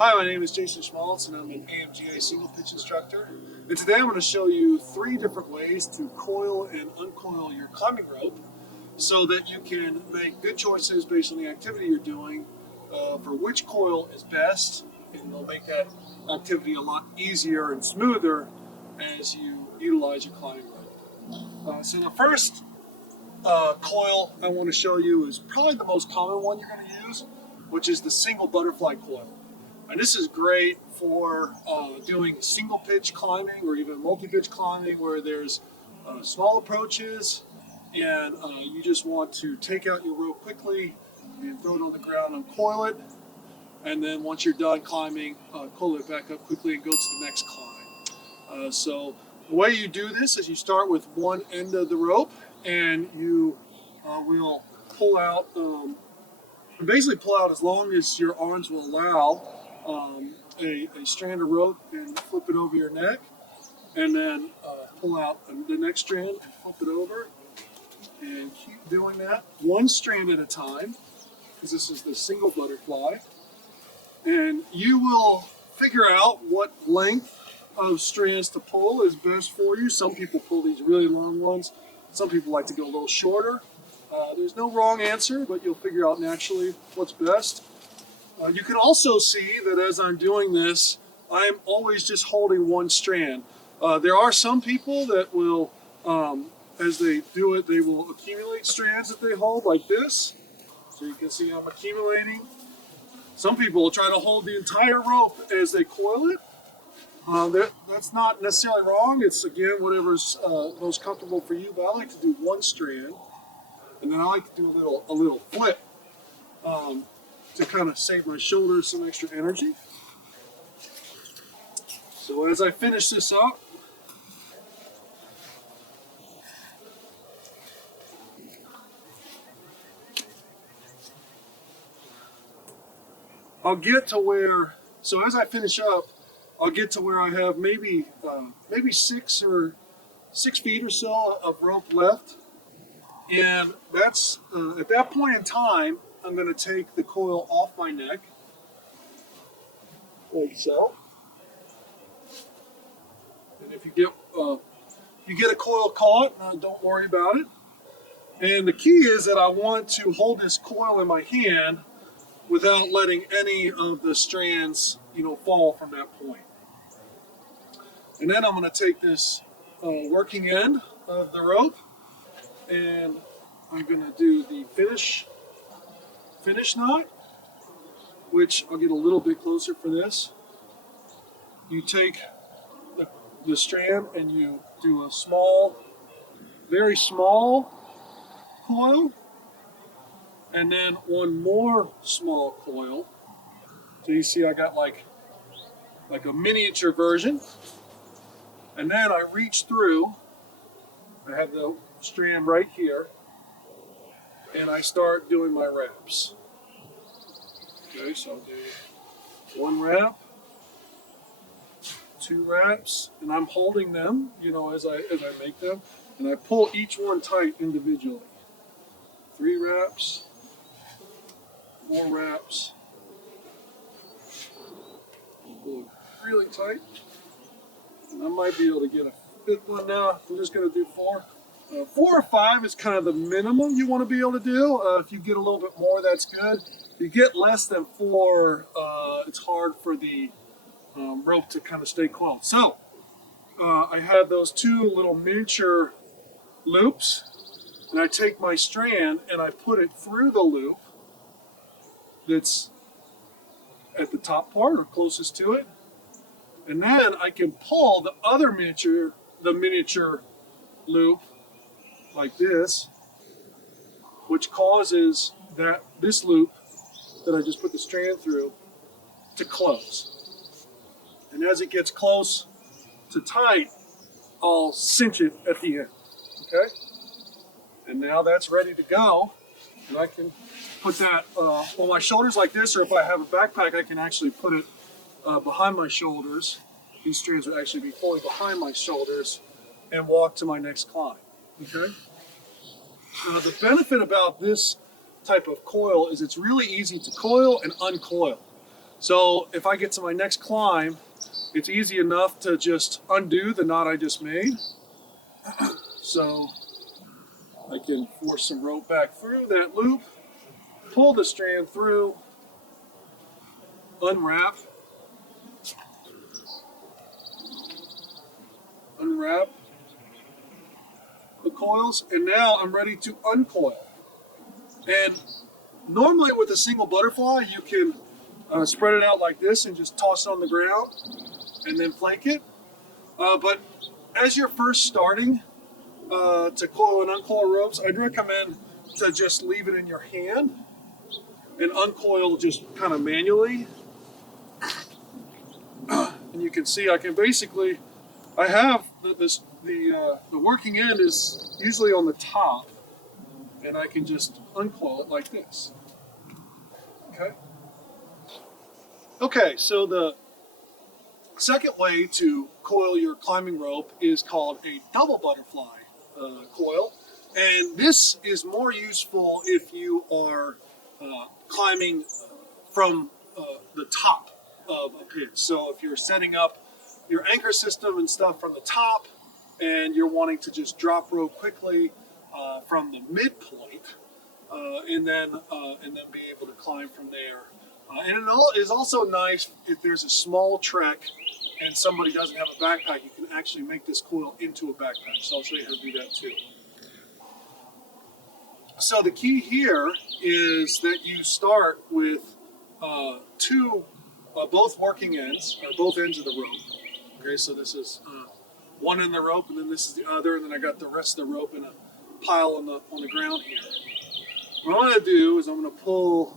Hi, my name is Jason Schmaltz and I'm an AMGA single pitch instructor. And today I'm going to show you 3 different ways to coil and uncoil your climbing rope so that you can make good choices based on the activity you're doing for which coil is best, and it'll make that activity a lot easier and smoother as you utilize your climbing rope. So the first coil I want to show you is probably the most common one you're going to use, which is the single butterfly coil. And this is great for doing single pitch climbing or even multi-pitch climbing where there's small approaches and you just want to take out your rope quickly and throw it on the ground and coil it. And then once you're done climbing, coil it back up quickly and go to the next climb. So the way you do this is you start with one end of the rope and you will pull out, basically pull out as long as your arms will allow a strand of rope and flip it over your neck, and then pull out the next strand and flip it over, and keep doing that one strand at a time, because this is the single butterfly. And you will figure out what length of strands to pull is best for you. Some people pull these really long ones. Some people like to go a little shorter. There's no wrong answer, but you'll figure out naturally what's best. You can also see that as I'm doing this, I'm always just holding one strand. There are some people that will, as they do it, they will accumulate strands that they hold like this. So you can see I'm accumulating. Some people will try to hold the entire rope as they coil it. That's not necessarily wrong. It's, again, whatever's most comfortable for you, but I like to do one strand. And then I like to do a little flip. To kind of save my shoulders some extra energy. So as I finish this up, I'll get to where, so as I finish up, I'll get to where I have maybe 6 feet or so of rope left. And that's, at that point in time, I'm going to take the coil off my neck, like so. And if you get a coil caught, don't worry about it. And the key is that I want to hold this coil in my hand without letting any of the strands, fall from that point. And then I'm going to take this working end of the rope, and I'm going to do the finish knot, which I'll get a little bit closer for this. You take the strand and you do a small, very small coil, and then one more small coil. So you see I got like a miniature version. And then I reach through, I have the strand right here, and I start doing my wraps. Okay, so I'll do one wrap, 2 wraps, and I'm holding them, as I make them, and I pull each one tight individually. 3 wraps, 4 wraps, pull it really tight, and I might be able to get a 5th one now. I'm just going to do 4. 4 or 5 is kind of the minimum you want to be able to do. If you get a little bit more, that's good. If you get less than 4, it's hard for the rope to kind of stay coiled. So I have those 2 little miniature loops, and I take my strand and I put it through the loop that's at the top part or closest to it, and then I can pull the other miniature loop like this, which causes this loop that I just put the strand through to close. And as it gets close to tight, I'll cinch it at the end. Okay? And now that's ready to go. And I can put that on my shoulders like this, or if I have a backpack, I can actually put it behind my shoulders. These strands would actually be fully behind my shoulders and walk to my next climb. Okay? The benefit about this type of coil is it's really easy to coil and uncoil. So if I get to my next climb, it's easy enough to just undo the knot I just made. So I can force some rope back through that loop, pull the strand through, unwrap, the coils, and now I'm ready to uncoil. And normally with a single butterfly, you can spread it out like this and just toss it on the ground and then flank it. But as you're first starting to coil and uncoil ropes, I'd recommend to just leave it in your hand and uncoil just kind of manually. And you can see I can basically, I have the working end is usually on the top, and I can just uncoil it like this. Okay. Okay, so the second way to coil your climbing rope is called a double butterfly coil, and this is more useful if you are climbing from the top of a pitch. So if you're setting up your anchor system and stuff from the top, and you're wanting to just drop rope quickly from the midpoint, and then be able to climb from there. And it is also nice if there's a small trek and somebody doesn't have a backpack, you can actually make this coil into a backpack. So I'll show you how to do that too. So the key here is that you start with both working ends, or both ends of the rope. Okay, so this is one end of the rope, and then this is the other, and then I got the rest of the rope in a pile on the ground here. What I'm going to do is I'm going to pull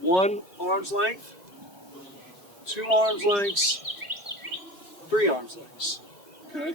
1 arm's length, 2 arm's lengths, 3 arm's lengths. Okay,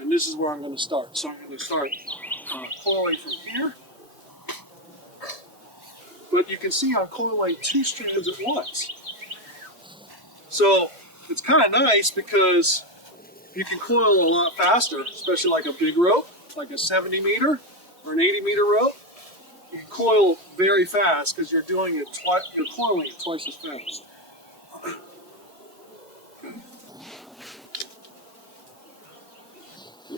and this is where I'm going to start. So I'm going to start coiling from here. But you can see I'm coiling 2 strands at once. So it's kind of nice because you can coil a lot faster, especially like a big rope, like a 70 meter or an 80 meter rope. You can coil very fast because you're doing it you're coiling it twice as fast.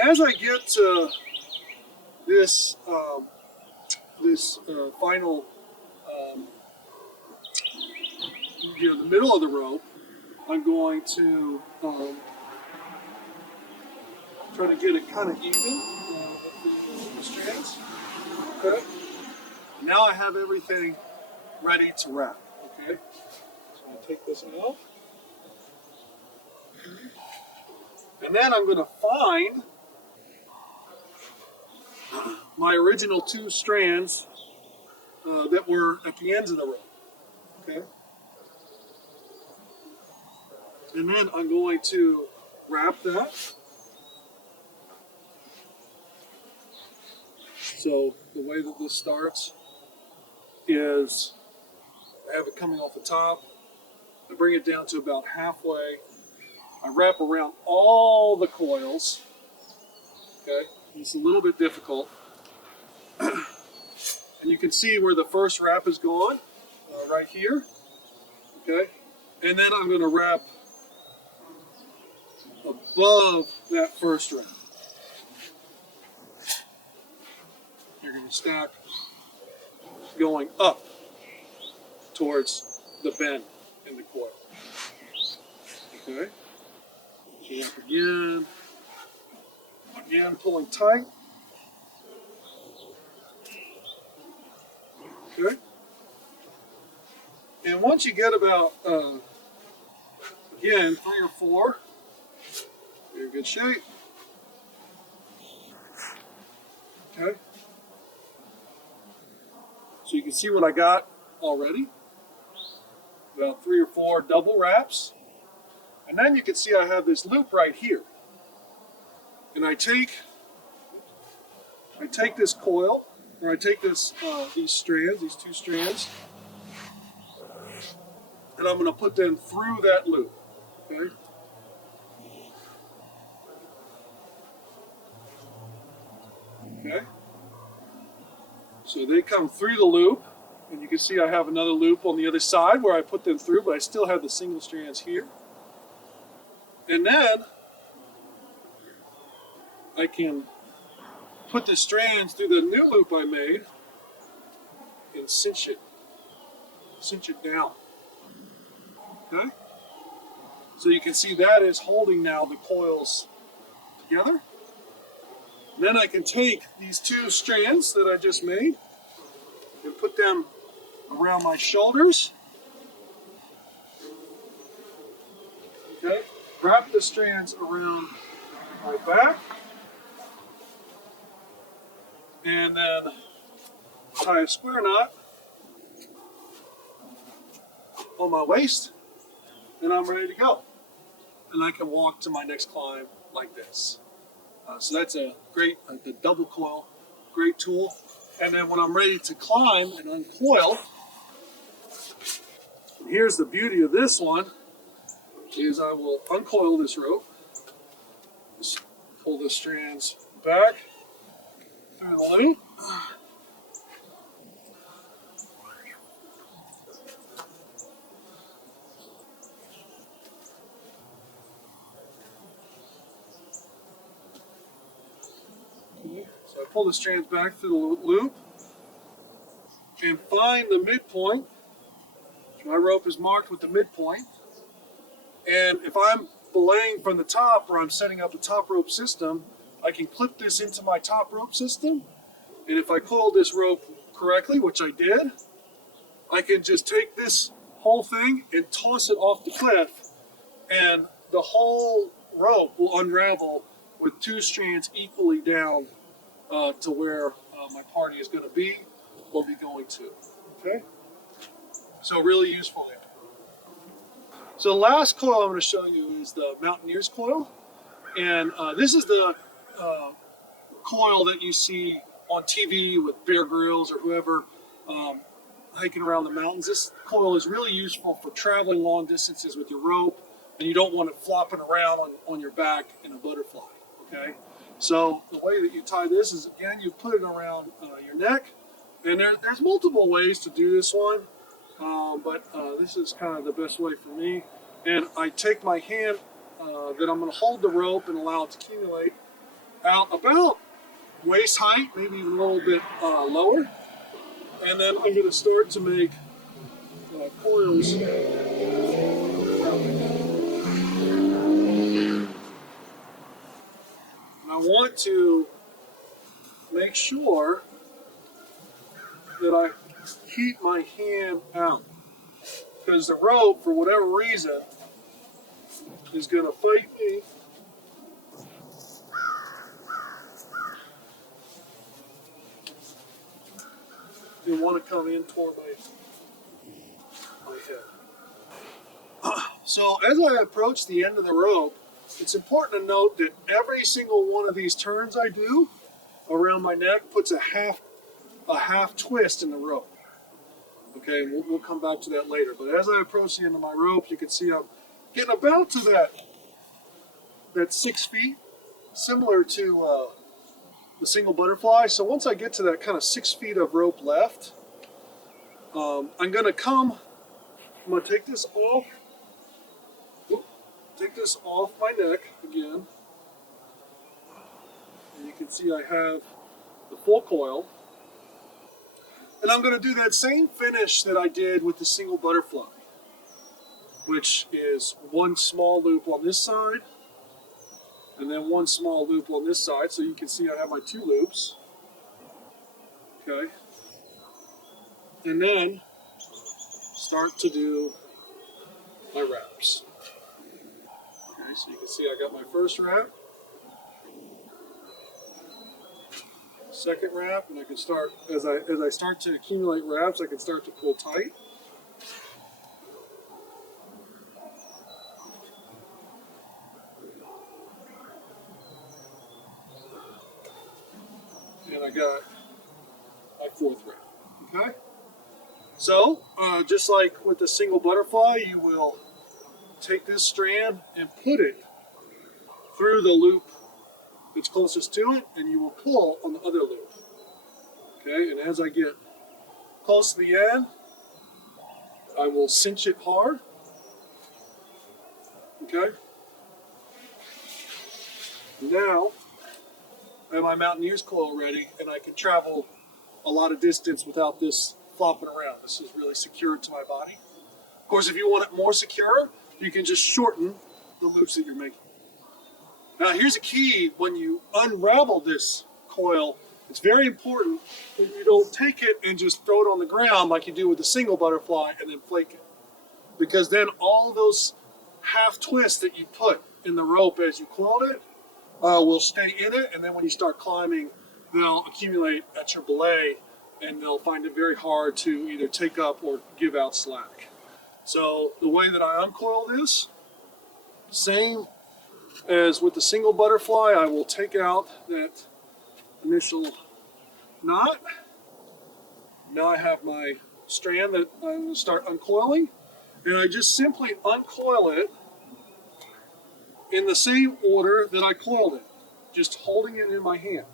As I get to this final, the middle of the rope, I'm going to try to get it kind of even with the strands. Okay. Now I have everything ready to wrap. Okay. So I'm going to take this out. And then I'm going to find my original 2 strands that were at the ends of the rope. Okay. And then I'm going to wrap that. So the way that this starts is I have it coming off the top. I bring it down to about halfway. I wrap around all the coils. Okay, it's a little bit difficult. And you can see where the first wrap is going, right here. Okay, and then I'm going to wrap above that first wrap. You're going to stack going up towards the bend in the coil. Okay. So again, pulling tight. Okay. And once you get about, again, 3 or 4, you're in good shape. Okay. So you can see what I got already. About 3 or 4 double wraps. And then you can see I have this loop right here. And I take this coil, or I take this these strands, these 2 strands, and I'm going to put them through that loop. Okay. Okay. So they come through the loop, And you can see I have another loop on the other side where I put them through, but I still have the single strands here. And then I can put the strands through the new loop I made and cinch it down. Okay? So you can see that is holding now the coils together. Then I can take these two strands that I just made and put them around my shoulders. Okay? Wrap the strands around my back. And then tie a square knot on my waist. And I'm ready to go. And I can walk to my next climb like this. So that's a great, the double coil, great tool. And then when I'm ready to climb and uncoil, here's the beauty of this one, is I will uncoil this rope, just pull the strands back through the loop. So I pull the strands back through the loop and find the midpoint. My rope is marked with the midpoint. And if I'm belaying from the top or I'm setting up a top rope system, I can clip this into my top rope system. And if I coil this rope correctly, which I did, I can just take this whole thing and toss it off the cliff. And the whole rope will unravel with two strands equally down to where my party is going to be, or be going to. Okay? So really useful there. So the last coil I'm going to show you is the Mountaineers coil. And this is the coil that you see on TV with Bear Grylls or whoever hiking around the mountains. This coil is really useful for traveling long distances with your rope, and you don't want it flopping around on your back in a butterfly. Okay? So the way that you tie this is, again, you put it around your neck, and there's multiple ways to do this one, but this is kind of the best way for me. And I take my hand that I'm going to hold the rope and allow it to accumulate out about waist height, maybe even a little bit lower, and then I'm going to start to make coils. I want to make sure that I keep my hand out, because the rope, for whatever reason, is going to fight me. They want to come in toward my head. So as I approach the end of the rope, it's important to note that every single one of these turns I do around my neck puts a half twist in the rope. Okay, we'll come back to that later. But as I approach the end of my rope, you can see I'm getting about to that 6 feet, similar to the single butterfly. So once I get to that kind of 6 feet of rope left, I'm going to take this off. Take this off my neck again, and you can see I have the full coil. And I'm going to do that same finish that I did with the single butterfly, which is one small loop on this side, and then one small loop on this side. So you can see I have my two loops. Okay. And then start to do my wraps. Okay, so you can see I got my first wrap, second wrap, and I can start, as I start to accumulate wraps, I can start to pull tight. And I got my fourth wrap. Okay? So, just like with the single butterfly, you will take this strand and put it through the loop that's closest to it, and you will pull on the other loop. Okay, and as I get close to the end, I will cinch it hard. Okay. Now, I have my Mountaineers coil ready, and I can travel a lot of distance without this flopping around. This is really secured to my body. Of course, if you want it more secure, you can just shorten the loops that you're making. Now, here's a key when you unravel this coil. It's very important that you don't take it and just throw it on the ground like you do with a single butterfly and then flake it. Because then all those half twists that you put in the rope as you coiled it will stay in it, and then when you start climbing, they'll accumulate at your belay, and they'll find it very hard to either take up or give out slack. So the way that I uncoil this, same as with the single butterfly, I will take out that initial knot. Now I have my strand that I'm going to start uncoiling, and I just simply uncoil it in the same order that I coiled it, just holding it in my hand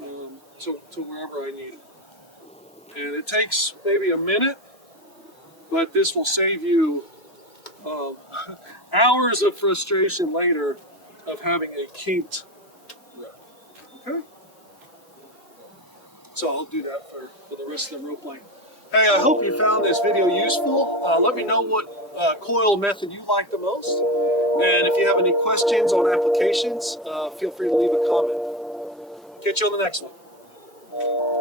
to wherever I need it. And it takes maybe a minute, but this will save you hours of frustration later of having a kinked rope. Okay? So I'll do that for the rest of the rope length. Hey, I hope you found this video useful. Let me know what coil method you like the most. And if you have any questions on applications, feel free to leave a comment. Catch you on the next one.